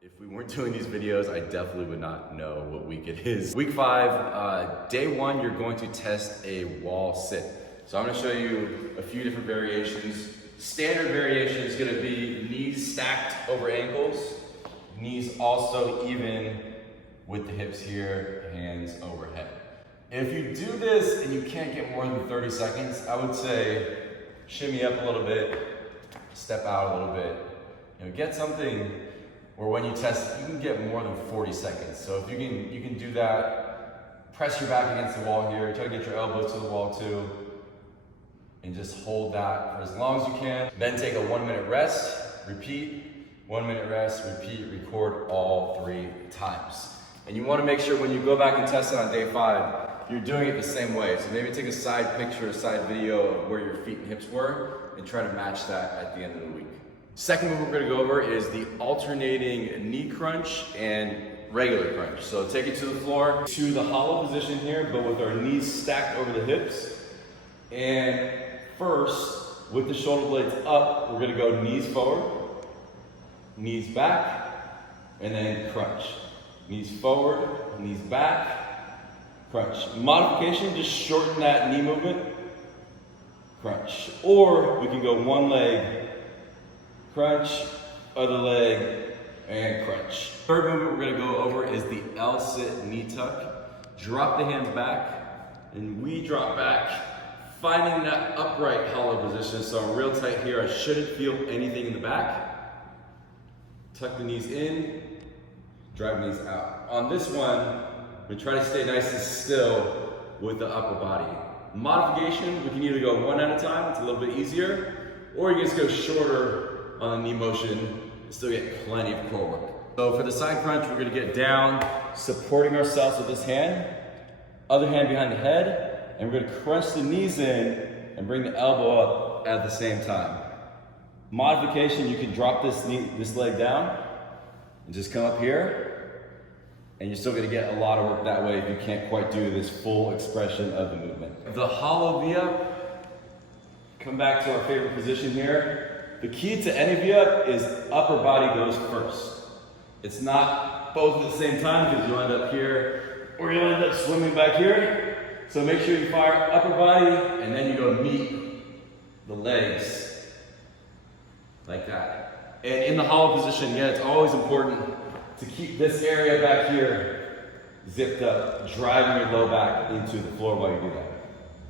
If we weren't doing these videos, I definitely would not know what week it is. Week 5, day 1, you're going to test a wall sit. So I'm gonna show you a few different variations. Standard variation is gonna be knees stacked over ankles, knees also even with the hips here, hands overhead. If you do this and you can't get more than 30 seconds, I would say shimmy up a little bit, step out a little bit, get something where when you test, you can get more than 40 seconds. So if you can do that, press your back against the wall here, try to get your elbows to the wall too, and just hold that for as long as you can. Then take a 1-minute rest, repeat, 1-minute rest, repeat, record all 3 times. And you wanna make sure when you go back and test it on day 5, you're doing it the same way. So maybe take a side picture, a side video of where your feet and hips were, and try to match that at the end of the week. Second move we're gonna go over is the alternating knee crunch and regular crunch. So take it to the floor, to the hollow position here, but with our knees stacked over the hips. And first, with the shoulder blades up, we're gonna go knees forward, knees back, and then crunch. Knees forward, knees back, crunch. Modification, just shorten that knee movement, crunch. Or we can go one leg, crunch, other leg, and crunch. Third movement we're gonna go over is the Lsit knee tuck. Drop the hands back, and we drop back, finding that upright hollow position. So I'm real tight here, I shouldn't feel anything in the back. Tuck the knees in, drive knees out. On this one, we try to stay nice and still with the upper body. Modification, we can either go one at a time, it's a little bit easier, or you can just go shorter on the knee motion and still get plenty of core work. So for the side crunch, we're gonna get down, supporting ourselves with this hand, other hand behind the head, and we're gonna crunch the knees in and bring the elbow up at the same time. Modification, you can drop this leg down and just come up here, and you're still gonna get a lot of work that way if you can't quite do this full expression of the movement. The hollow V-up, come back to our favorite position here. The key to any V-up is upper body goes first. It's not both at the same time because you'll end up here or you'll end up swimming back here. So make sure you fire upper body and then you go meet the legs like that. And in the hollow position, it's always important to keep this area back here zipped up, driving your low back into the floor while you do that.